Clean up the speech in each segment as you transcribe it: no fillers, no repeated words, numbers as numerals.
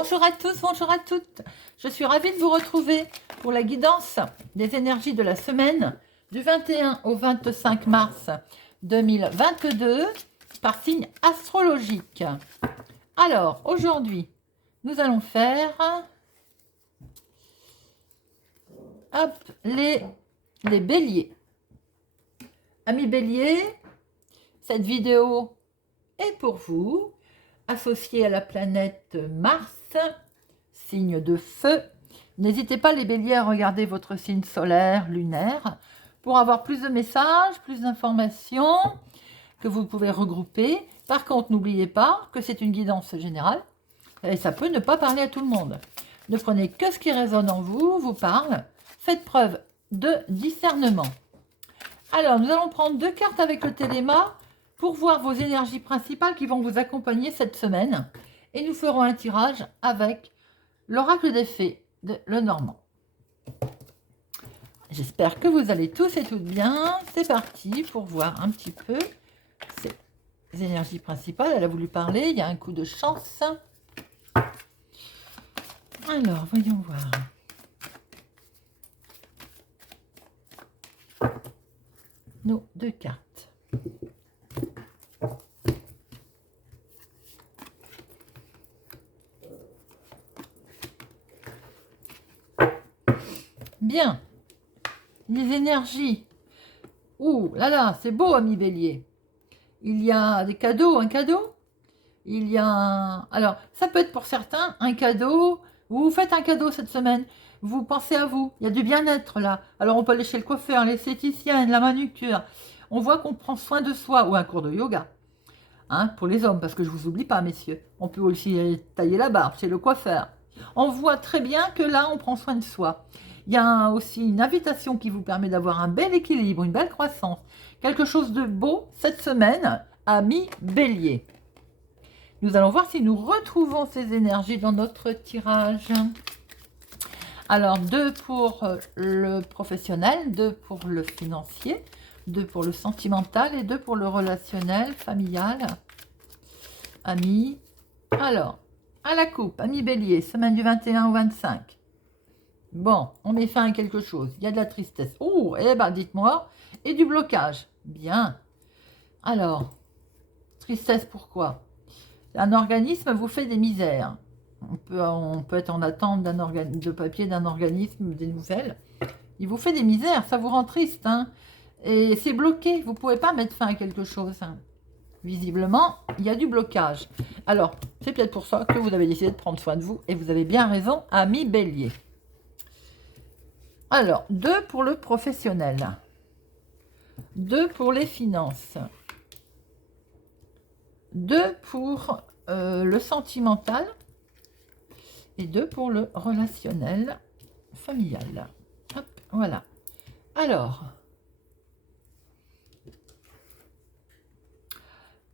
Bonjour à tous, bonjour à toutes. Je suis ravie de vous retrouver pour la guidance des énergies de la semaine du 21 au 25 mars 2022 par signe astrologique. Alors, aujourd'hui, nous allons faire les béliers. Amis béliers, cette vidéo est pour vous, associée à la planète Mars, signe de feu. N'hésitez pas les béliers à regarder votre signe solaire, lunaire, pour avoir plus de messages, plus d'informations que vous pouvez regrouper. Par contre, n'oubliez pas que c'est une guidance générale et ça peut ne pas parler à tout le monde. Ne prenez que ce qui résonne en vous, vous parle. Faites preuve de discernement. Alors, nous allons prendre 2 cartes avec le téléma pour voir vos énergies principales qui vont vous accompagner cette semaine. Et nous ferons un tirage avec l'oracle des fées de Lenormand. J'espère que vous allez tous et toutes bien. C'est parti pour voir un petit peu ces énergies principales. Elle a voulu parler, il y a un coup de chance. Alors, voyons voir. Nos 2 cartes. Bien. Les énergies. Ouh là là, c'est beau, ami bélier. Il y a des cadeaux, un cadeau. Il y a... Alors, ça peut être pour certains un cadeau. Vous faites un cadeau cette semaine. Vous pensez à vous. Il y a du bien-être là. Alors, on peut aller chez le coiffeur, l'esthéticienne, la manucure. On voit qu'on prend soin de soi. Ou un cours de yoga. Hein, pour les hommes, parce que je ne vous oublie pas, messieurs. On peut aussi tailler la barbe chez le coiffeur. On voit très bien que là, on prend soin de soi. Il y a aussi une invitation qui vous permet d'avoir un bel équilibre, une belle croissance. Quelque chose de beau cette semaine, amis bélier. Nous allons voir si nous retrouvons ces énergies dans notre tirage. Alors, 2 pour le professionnel, 2 pour le financier, 2 pour le sentimental et 2 pour le relationnel, familial. Amis. Alors, à la coupe, amis bélier, semaine du 21 au 25. Bon, on met fin à quelque chose. Il y a de la tristesse. Oh, eh ben, dites-moi. Et du blocage. Bien. Alors, tristesse, pourquoi? Un organisme vous fait des misères. On peut être en attente de papier d'un organisme, des nouvelles. Il vous fait des misères, ça vous rend triste. Hein, et c'est bloqué. Vous ne pouvez pas mettre fin à quelque chose. Hein. Visiblement, il y a du blocage. Alors, c'est peut-être pour ça que vous avez décidé de prendre soin de vous. Et vous avez bien raison, ami bélier. Alors, 2 pour le professionnel, 2 pour les finances, 2 pour le sentimental et 2 pour le relationnel familial. Hop, voilà. Alors,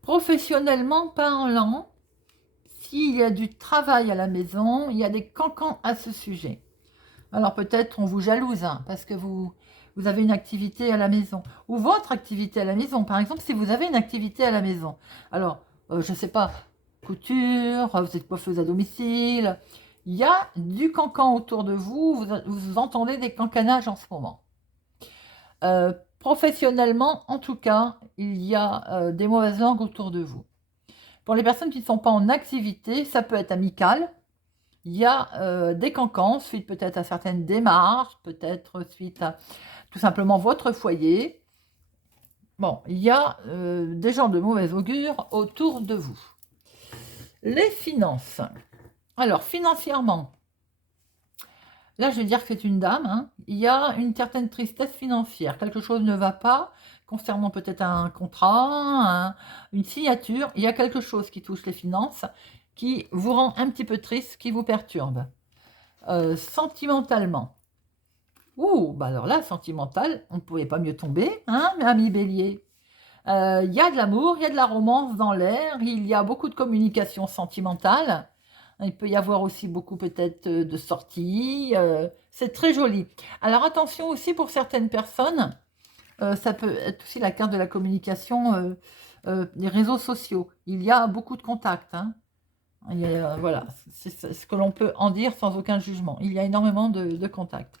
professionnellement parlant, s'il y a du travail à la maison, il y a des cancans à ce sujet. Alors peut-être on vous jalouse hein, parce que vous avez une activité à la maison. Ou votre activité à la maison. Par exemple, si vous avez une activité à la maison. Alors, je ne sais pas, couture, vous êtes coiffeuse à domicile. Il y a du cancan autour de vous. Vous entendez des cancanages en ce moment. Professionnellement, en tout cas, il y a des mauvaises langues autour de vous. Pour les personnes qui ne sont pas en activité, ça peut être amical. Il y a des cancans, suite peut-être à certaines démarches, peut-être suite à tout simplement votre foyer. Bon, il y a des gens de mauvais augure autour de vous. Les finances. Alors, financièrement, là, je vais dire que c'est une dame. Hein, il y a une certaine tristesse financière. Quelque chose ne va pas concernant peut-être un contrat, une signature. Il y a quelque chose qui touche les finances qui vous rend un petit peu triste, qui vous perturbe. Sentimentalement. Ouh, bah alors là, sentimental, on ne pouvait pas mieux tomber, hein, mes amis bélier. Il y a de l'amour, il y a de la romance dans l'air, il y a beaucoup de communication sentimentale. Il peut y avoir aussi beaucoup peut-être de sorties. C'est très joli. Alors attention aussi pour certaines personnes, ça peut être aussi la carte de la communication, des réseaux sociaux. Il y a beaucoup de contacts, hein. Voilà, c'est ce que l'on peut en dire sans aucun jugement. Il y a énormément de contacts.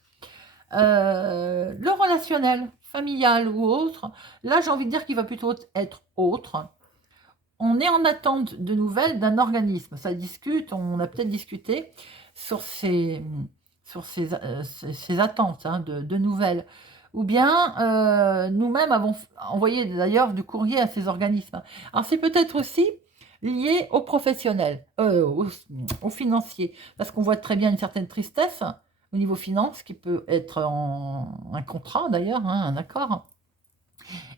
Le relationnel, familial ou autre, là j'ai envie de dire qu'il va plutôt être autre. On est en attente de nouvelles d'un organisme. Ça discute, on a peut-être discuté sur ces attentes hein, de nouvelles. Ou bien nous-mêmes avons envoyé d'ailleurs du courrier à ces organismes. Alors c'est peut-être aussi lié aux professionnels, aux financiers, parce qu'on voit très bien une certaine tristesse au niveau finance qui peut être un contrat d'ailleurs, hein, un accord.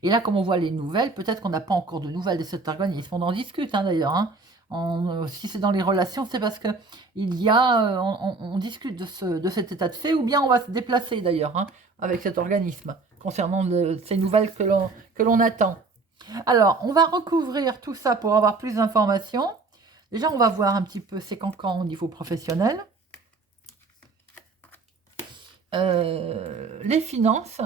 Et là, comme on voit les nouvelles, peut-être qu'on n'a pas encore de nouvelles de cet organisme. On en discute hein, d'ailleurs. Hein. Si c'est dans les relations, c'est parce que on discute de cet état de fait, ou bien on va se déplacer d'ailleurs hein, avec cet organisme concernant ces nouvelles que l'on attend. Alors, on va recouvrir tout ça pour avoir plus d'informations. Déjà, on va voir un petit peu ces cancans au niveau professionnel. Les finances.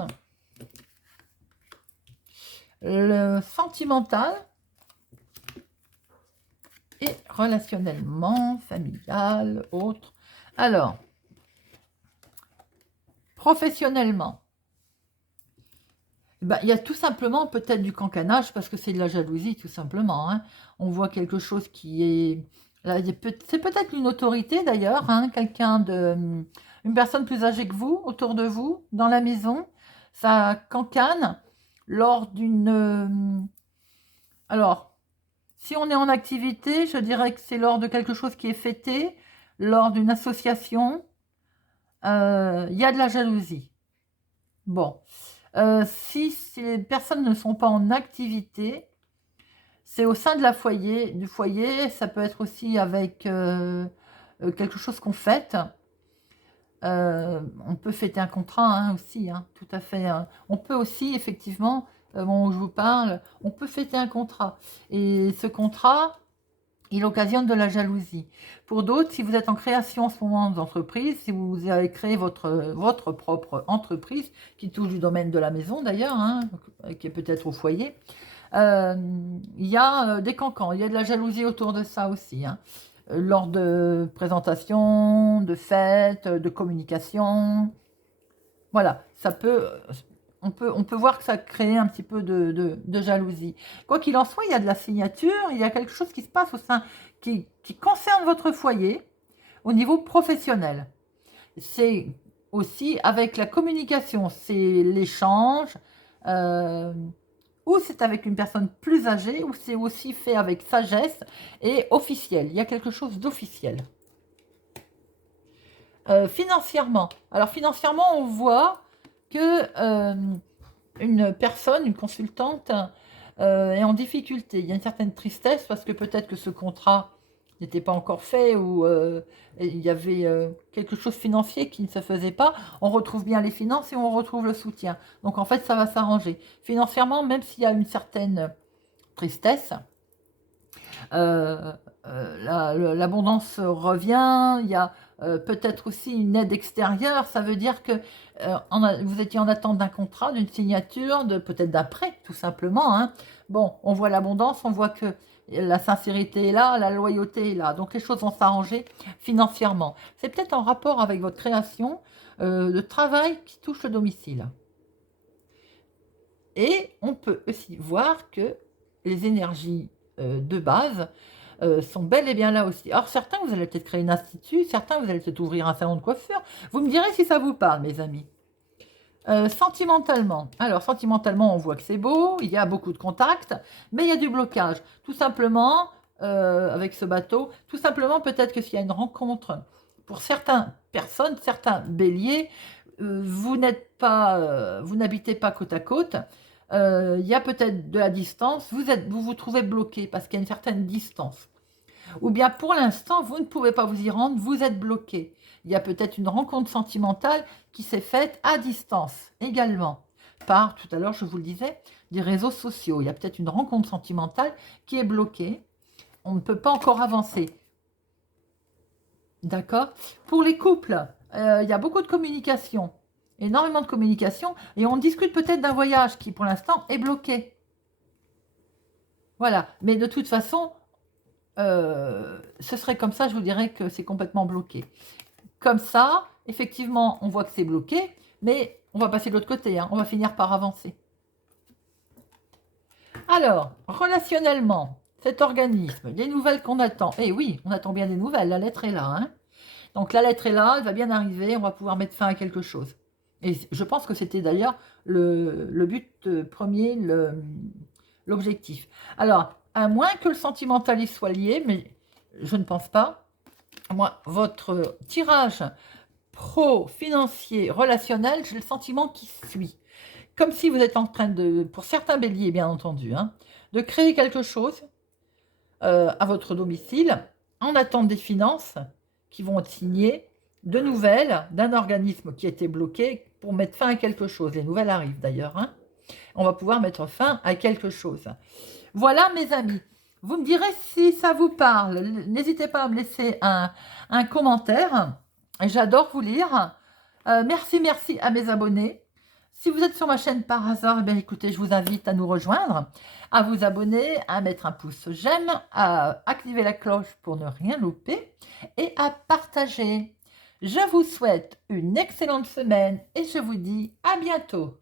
Le sentimental et relationnellement, familial, autre. Alors, professionnellement, il y a tout simplement peut-être du cancanage parce que c'est de la jalousie tout simplement. Hein. On voit quelque chose qui est... C'est peut-être une autorité d'ailleurs, hein, une personne plus âgée que vous, autour de vous, dans la maison. Ça cancane lors d'une... alors, si on est en activité, je dirais que c'est lors de quelque chose qui est fêté, lors d'une association, il y a de la jalousie. Bon, si les personnes ne sont pas en activité, c'est au sein de du foyer, ça peut être aussi avec quelque chose qu'on fête. On peut fêter un contrat hein, aussi, hein, tout à fait. Hein. On peut aussi, effectivement, bon, je vous parle, on peut fêter un contrat. Et ce contrat, il occasionne de la jalousie. Pour d'autres, si vous êtes en création en ce moment d'entreprise, si vous avez créé votre propre entreprise, qui touche du domaine de la maison d'ailleurs, hein, qui est peut-être au foyer, il y a des cancans, il y a de la jalousie autour de ça aussi. Hein. Lors de présentations, de fêtes, de communication. Voilà, on peut voir que ça crée un petit peu de jalousie. Quoi qu'il en soit, il y a de la signature, il y a quelque chose qui se passe au sein, qui concerne votre foyer au niveau professionnel. C'est aussi avec la communication, c'est l'échange, ou c'est avec une personne plus âgée, ou c'est aussi fait avec sagesse et officiel. Il y a quelque chose d'officiel. Financièrement. Alors financièrement, on voit que une personne, une consultante, est en difficulté. Il y a une certaine tristesse parce que peut-être que ce contrat n'était pas encore fait ou il y avait quelque chose de financier qui ne se faisait pas. On retrouve bien les finances et on retrouve le soutien. Donc en fait, ça va s'arranger. Financièrement, même s'il y a une certaine tristesse, l'abondance revient, il y a peut-être aussi une aide extérieure, ça veut dire que vous étiez en attente d'un contrat, d'une signature, peut-être d'un prêt, tout simplement. Hein. Bon, on voit l'abondance, on voit que la sincérité est là, la loyauté est là, donc les choses vont s'arranger financièrement. C'est peut-être en rapport avec votre création de travail qui touche le domicile. Et on peut aussi voir que les énergies de base sont bel et bien là aussi. Alors certains, vous allez peut-être créer un institut, certains, vous allez peut-être ouvrir un salon de coiffure. Vous me direz si ça vous parle, mes amis. Sentimentalement. Alors, sentimentalement, on voit que c'est beau, il y a beaucoup de contacts, mais il y a du blocage. Tout simplement, avec ce bateau, tout simplement, peut-être que s'il y a une rencontre, pour certaines personnes, certains béliers, vous n'habitez pas côte à côte, il y a peut-être de la distance, vous vous trouvez bloqué parce qu'il y a une certaine distance. Ou bien pour l'instant, vous ne pouvez pas vous y rendre, vous êtes bloqué. Il y a peut-être une rencontre sentimentale qui s'est faite à distance également. Par, tout à l'heure, je vous le disais, des réseaux sociaux. Il y a peut-être une rencontre sentimentale qui est bloquée. On ne peut pas encore avancer. D'accord? Pour les couples, il y a beaucoup de communication. Énormément de communication. Et on discute peut-être d'un voyage qui, pour l'instant, est bloqué. Voilà. Mais de toute façon, ce serait comme ça, je vous dirais que c'est complètement bloqué. Comme ça, effectivement, on voit que c'est bloqué, mais on va passer de l'autre côté, hein, on va finir par avancer. Alors, relationnellement, cet organisme, les nouvelles qu'on attend, eh oui, on attend bien des nouvelles, la lettre est là, hein. Donc la lettre est là, elle va bien arriver, on va pouvoir mettre fin à quelque chose. Et je pense que c'était d'ailleurs le but premier, l'objectif. Alors, à moins que le sentimental y soit lié, mais je ne pense pas. Moi, votre tirage pro-financier relationnel, j'ai le sentiment qui suit. Comme si vous êtes en train de, pour certains béliers bien entendu, hein, de créer quelque chose à votre domicile en attente des finances qui vont être signées, de nouvelles d'un organisme qui était bloqué pour mettre fin à quelque chose. Les nouvelles arrivent d'ailleurs. Hein. On va pouvoir mettre fin à quelque chose. Voilà mes amis. Vous me direz si ça vous parle. N'hésitez pas à me laisser un commentaire. J'adore vous lire. Merci à mes abonnés. Si vous êtes sur ma chaîne par hasard, eh bien, écoutez, je vous invite à nous rejoindre, à vous abonner, à mettre un pouce j'aime, à activer la cloche pour ne rien louper et à partager. Je vous souhaite une excellente semaine et je vous dis à bientôt.